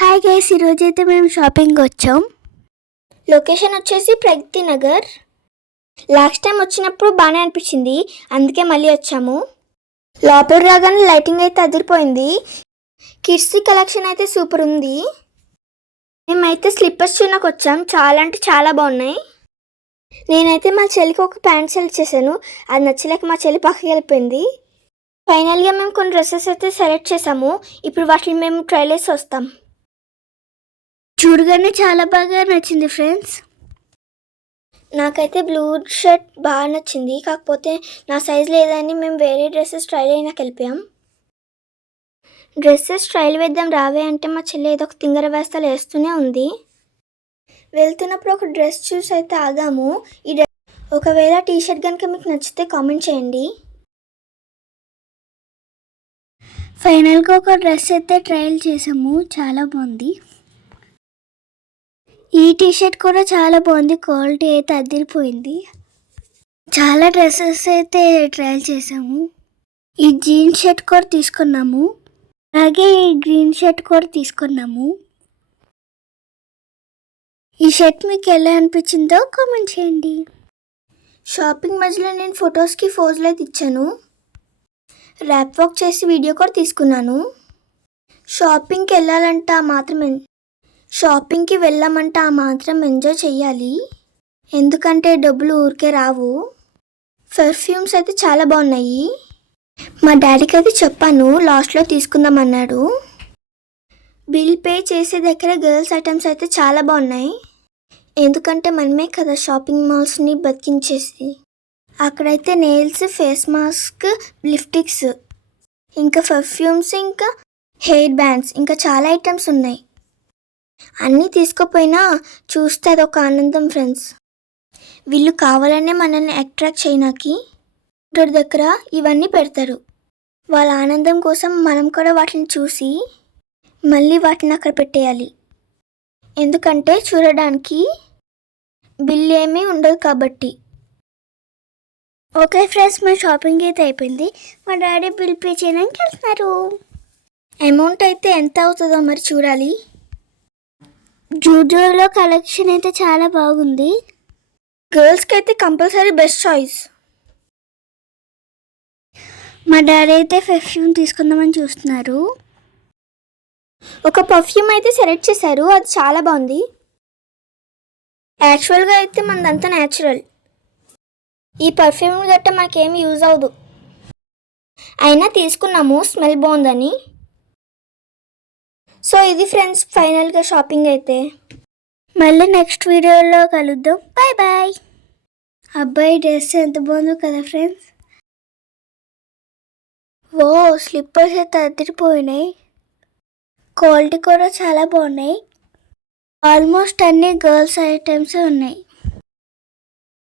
Hi guys, ఈరోజు అయితే మేము షాపింగ్కి వచ్చాం. లొకేషన్ వచ్చేసి ప్రగతి నగర్. లాస్ట్ టైం వచ్చినప్పుడు బాగానే అనిపించింది, అందుకే మళ్ళీ వచ్చాము. లోపల రాగానే లైటింగ్ అయితే అదిరిపోయింది. కిడ్స్ కలెక్షన్ అయితే సూపర్ ఉంది. మేమైతే స్లిప్పర్స్ చూడడానికి వచ్చాం. చాలా అంటే చాలా బాగున్నాయి. నేనైతే మా చెల్లికి ఒక ప్యాంట్ సెలెక్ట్ చేశాను. అది నచ్చలేక మా చెల్లి పక్కకి వెళ్ళిపోయింది. ఫైనల్గా మేము కొన్ని డ్రెస్సెస్ అయితే సెలెక్ట్ చేసాము. ఇప్పుడు వాటిని మేము ట్రైల్ చేసి వస్తాం. చూడగానే చాలా బాగా నచ్చింది ఫ్రెండ్స్. నాకైతే బ్లూ షర్ట్ బాగా నచ్చింది, కాకపోతే నా సైజ్ లేదని మేము వేరే డ్రెస్సెస్ ట్రైల్ అయినాక వెళ్ళిపోయాం. డ్రెస్సెస్ ట్రైల్ వేద్దాం రావే అంటే మా చెల్లి ఏదో ఒక తింగర వేస్తాలు వేస్తూనే ఉంది. వెళ్తున్నప్పుడు ఒక డ్రెస్ చూసి అయితే ఆగాము. ఈ డ్రెస్ ఒకవేళ టీషర్ట్ కనుక మీకు నచ్చితే కామెంట్ చేయండి. ఫైనల్గా ఒక డ్రెస్ అయితే ట్రైల్ చేసాము, చాలా బాగుంది. ఈ టీషర్ట్ కూడా చాలా బాగుంది, క్వాలిటీ అయితే అదిరిపోయింది. చాలా డ్రెస్సెస్ అయితే ట్రైల్ చేసాము. ఈ జీన్స్ షర్ట్ కూడా తీసుకున్నాము, అలాగే ఈ గ్రీన్ షర్ట్ కూడా తీసుకున్నాము. ఈ షర్ట్ మీకు ఎలా అనిపించిందో కామెంట్ చేయండి. షాపింగ్ మధ్యలో నేను ఫొటోస్కి ఫోజులు అయితే ఇచ్చాను. ర్యాప్ వాక్ చేసి వీడియో కూడా తీసుకున్నాను. షాపింగ్కి వెళ్ళామంటే ఆ మాత్రం ఎంజాయ్ చెయ్యాలి, ఎందుకంటే డబ్బులు ఊరికే రావు. పర్ఫ్యూమ్స్ అయితే చాలా బాగున్నాయి. మా డాడీకి అయితే చెప్పాను, లాస్ట్లో తీసుకుందామన్నాడు. బిల్ పే చేసే దగ్గర గర్ల్స్ ఐటమ్స్ అయితే చాలా బాగున్నాయి, ఎందుకంటే మనమే కదా షాపింగ్ మాల్స్ని బతికించేసి. అక్కడైతే నెయిల్స్, ఫేస్ మాస్క్, లిప్స్టిక్స్, ఇంకా పర్ఫ్యూమ్స్, ఇంకా హెయిర్ బ్యాండ్స్, ఇంకా చాలా ఐటమ్స్ ఉన్నాయి. అన్నీ తీసుకోపోయినా చూస్తే అదొక ఆనందం ఫ్రెండ్స్. వీళ్ళు కావాలనే మనల్ని అట్రాక్ట్ చేయడానికి ఇంటి దగ్గర ఇవన్నీ పెడతారు. వాళ్ళ ఆనందం కోసం మనం కూడా వాటిని చూసి మళ్ళీ వాటిని అక్కడ పెట్టేయాలి, ఎందుకంటే చూడడానికి బిల్ ఏమీ ఉండదు కాబట్టి. ఓకే ఫ్రెండ్స్, మా షాపింగ్ అయితే అయిపోయింది. మా డాడీ బిల్ పే చేయడానికి వెళ్తున్నారు. అమౌంట్ అయితే ఎంత అవుతుందో మరి చూడాలి. జూడియోలో కలెక్షన్ అయితే చాలా బాగుంది. గర్ల్స్కి అయితే కంపల్సరీ బెస్ట్ చాయిస్. మా డాడీ అయితే పర్ఫ్యూమ్ తీసుకుందామని చూస్తున్నారు. ఒక పర్ఫ్యూమ్ అయితే సెలెక్ట్ చేశారు, అది చాలా బాగుంది. యాక్చువల్గా అయితే మనదంతా న్యాచురల్. ఈ పర్ఫ్యూమ్ గట్ట మాకేమి యూజ్ అవ్వదు, అయినా తీసుకున్నాము స్మెల్ బాగుందని. సో ఇది ఫ్రెండ్స్ ఫైనల్గా షాపింగ్ అయితే. మళ్ళీ నెక్స్ట్ వీడియోలో కలుద్దాం. Bye bye. అబ్బాయి డ్రెస్ ఎంత బాగుందో కదా ఫ్రెండ్స్. ఓ స్లిప్పర్స్ అయితే అదిరిపోయినాయి, క్వాలిటీ కూడా చాలా బాగున్నాయి. ఆల్మోస్ట్ అన్ని గర్ల్స్ ఐటమ్స్ ఉన్నాయి.